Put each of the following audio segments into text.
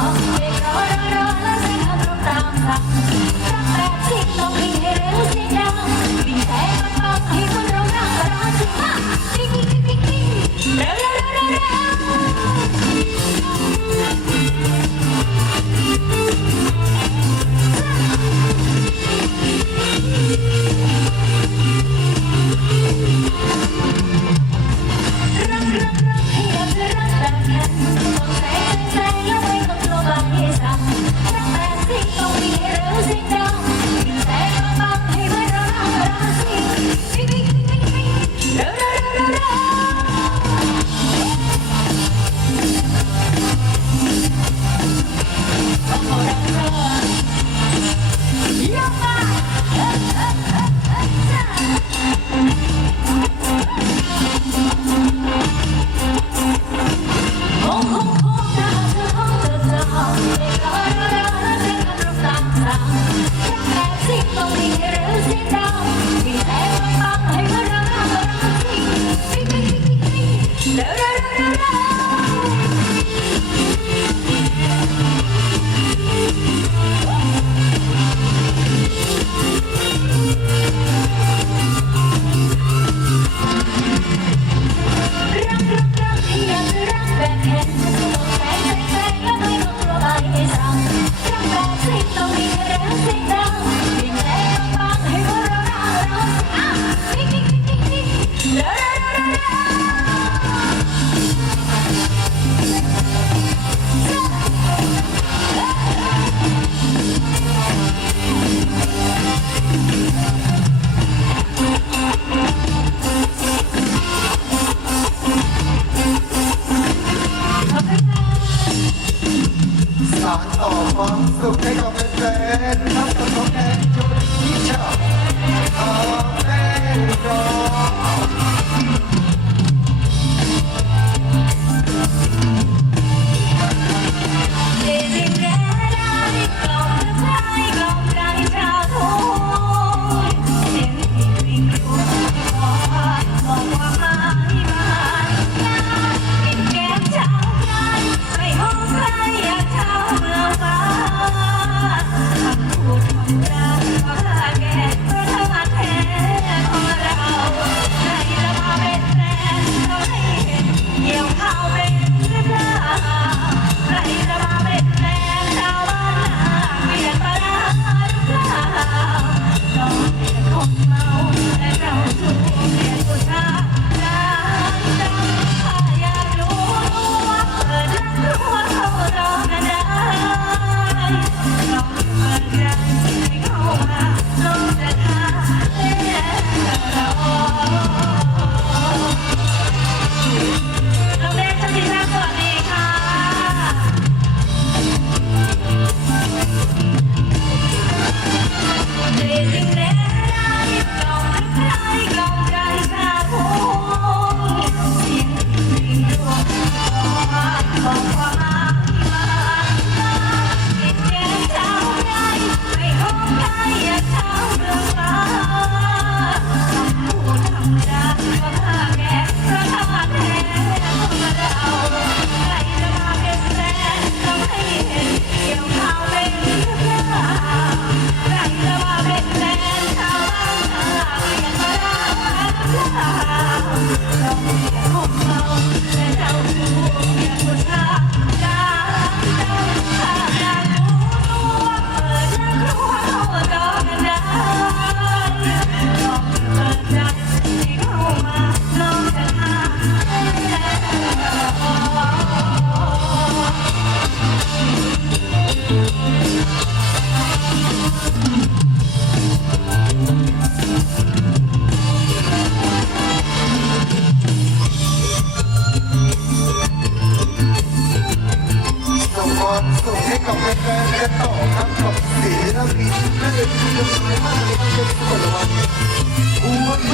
Oh, oh, a oh, oh, oh, oh, oh, oh, Oh, man, no.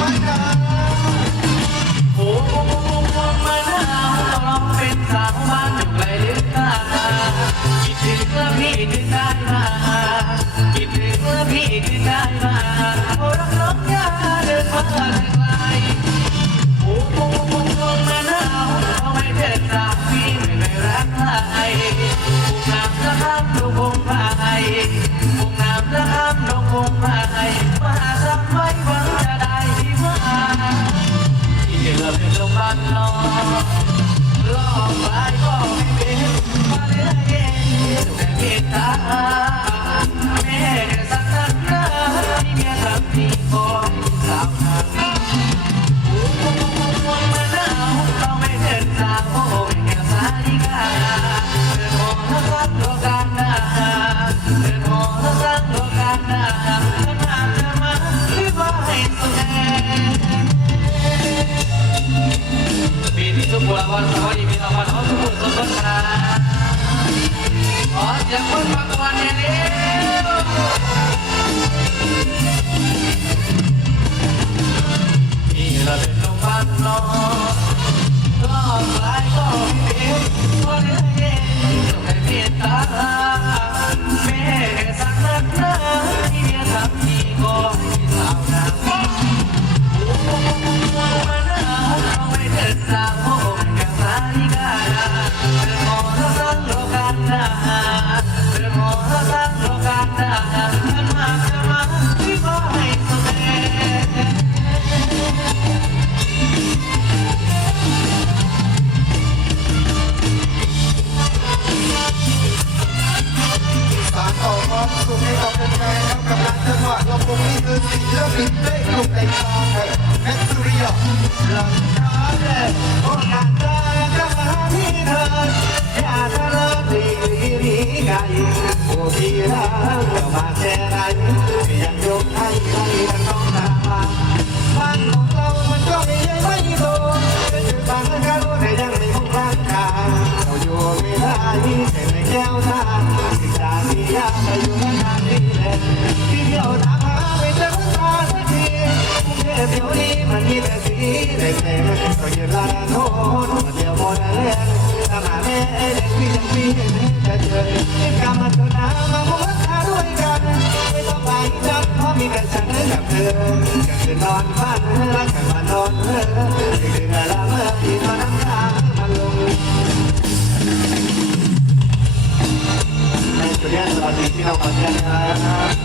right now. วันรอรไปก็ไม่เป็นมาเลยเองแต่เมตตา ปีที่สุขบุรวันสวัสดีพี่น้อ ศิลปินเต้กลุ่มในซองแม็กซ์สุริยะหลังคาแดงโอกาสเดินกลับมาที่เธออย่าทะเลาะดีดีกันโอ้พี่รักเรามาแค่ไหนยังยกให้ให้ทั้งน้องตามาบ้านของเรา มันก็ไม่ใหญ่ไม่โตเป็นจุดบางกันแต่ยังไม่คงร่างกายเราอยู่ไม่ได้แต่ในแก้วตาสิ่งตาที่ยากไปอยู่นานๆนี่แหละ มีแต่สีแดงๆก็ยืนลาโทษมาเดียวหมดแล้วตามหาแม่เด็กที่ยังมีจะเจอที่กรรมมันเถอะนะมาพบกันด้วยกันไม่ต้องไปจับเพราะมีแต่ฉันกับเธอกันคืนนอนบ้านรักกันมานอนเธอดึกๆละเมื่อที่มาน้ำตามันลงในจุดนี้สวัสดีพี่น้องขอนก่นครับ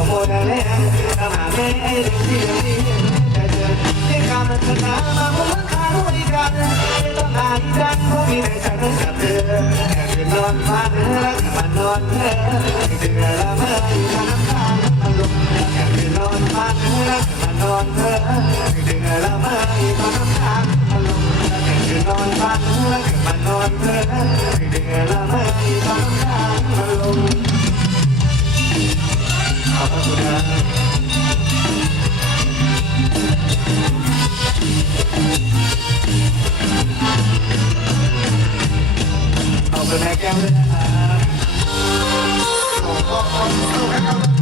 กเดียวหมดแล้วตามหาแม่อ้เด็กที่ยังมีแต่เจอที่การมันชนะมาบมันขาด้วยกันไม่ต้องหาอีกันเพราะมีแต่ฉันกับเธอแค่คืนนอนฝันแล้วก็มานอนเธอดึกๆละเมื่ออยู่ทางน้ำตาลงแค่คืนนอนฝันแล้วก็มานอนเธอดึกๆละเมื่ออยู่ทางน้ำตาลงแค่คืนนอนฝันแล้วก็มานอนเธอดึกๆละเมื่ออยู่ทางน้ำตาลง ขอบคุณครับขอบคุณแม่แก้วด้วยนะครับ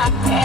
ากแค่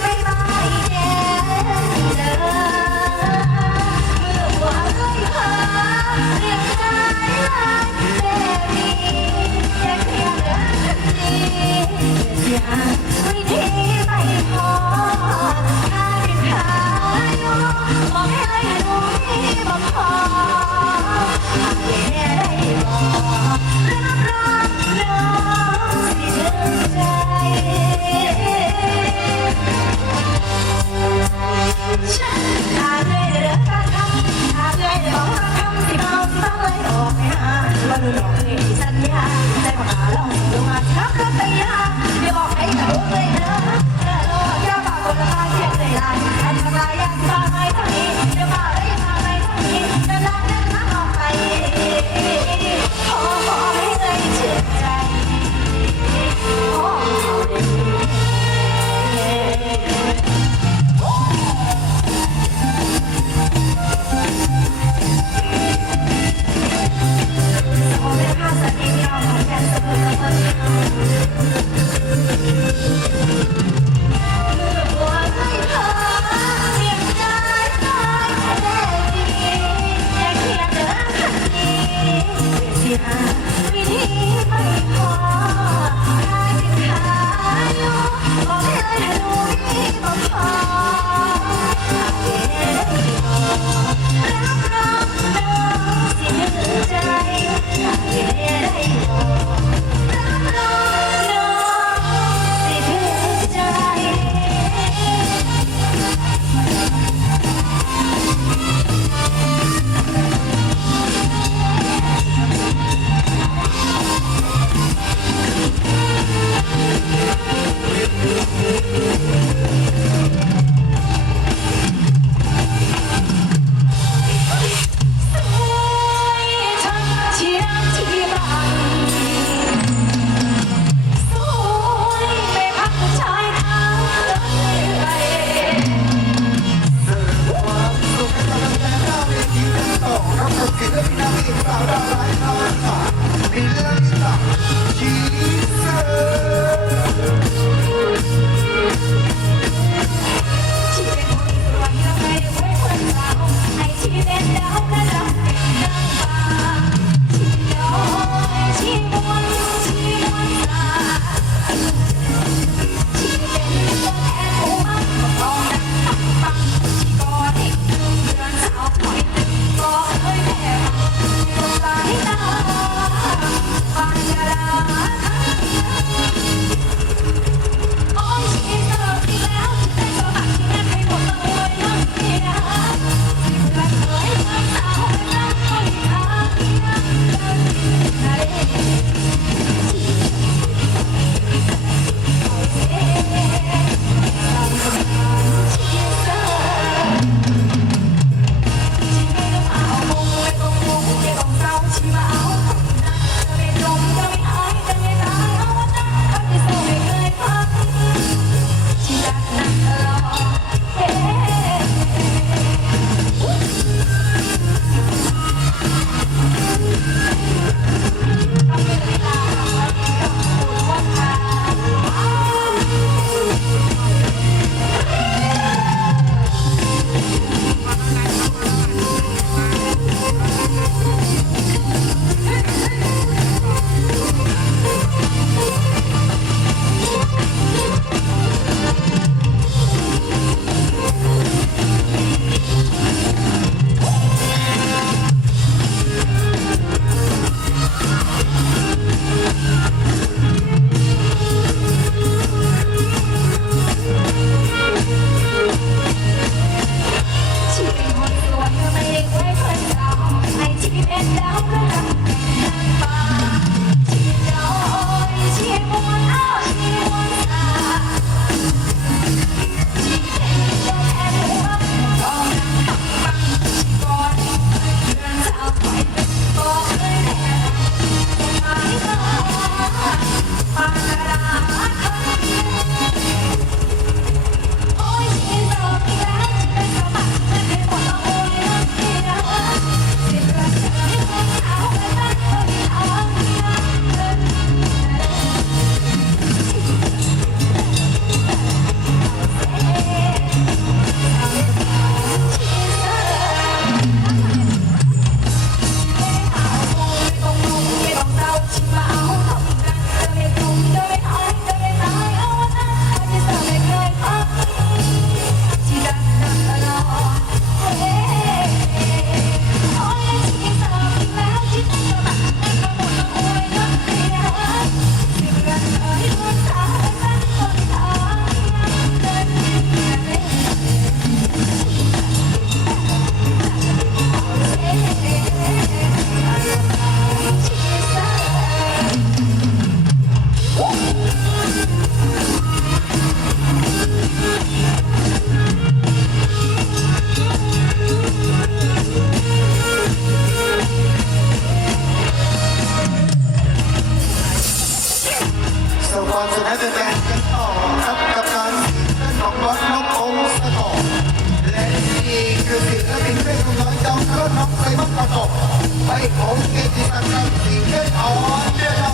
อยากไม่พอกาาอยู่บอกให้ดูที่บอกพอเย่ได้บอกรับรน้องสิใจฉัน ของเกียรติศักดิ์สิ่งเกิดอ่อนเดือดร้อ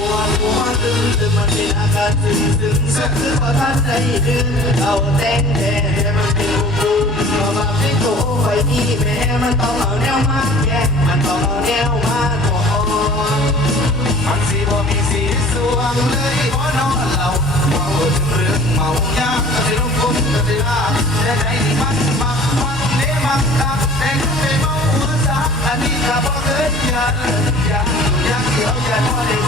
หัวหัวตึงตึงมันเป็นอาการตึงตึงสุดคือพอท่านได้ดึงเอาแต่งแต่มันเป็นรูปพอมาพิโตไปที่แม่มันต้องเอาแนวมาแก่มันต้องเอาแนวมาก่อนมันสีบ่มีสีสวงเลยเพราะนอนเราเมาถึงเรื่องเมายา เ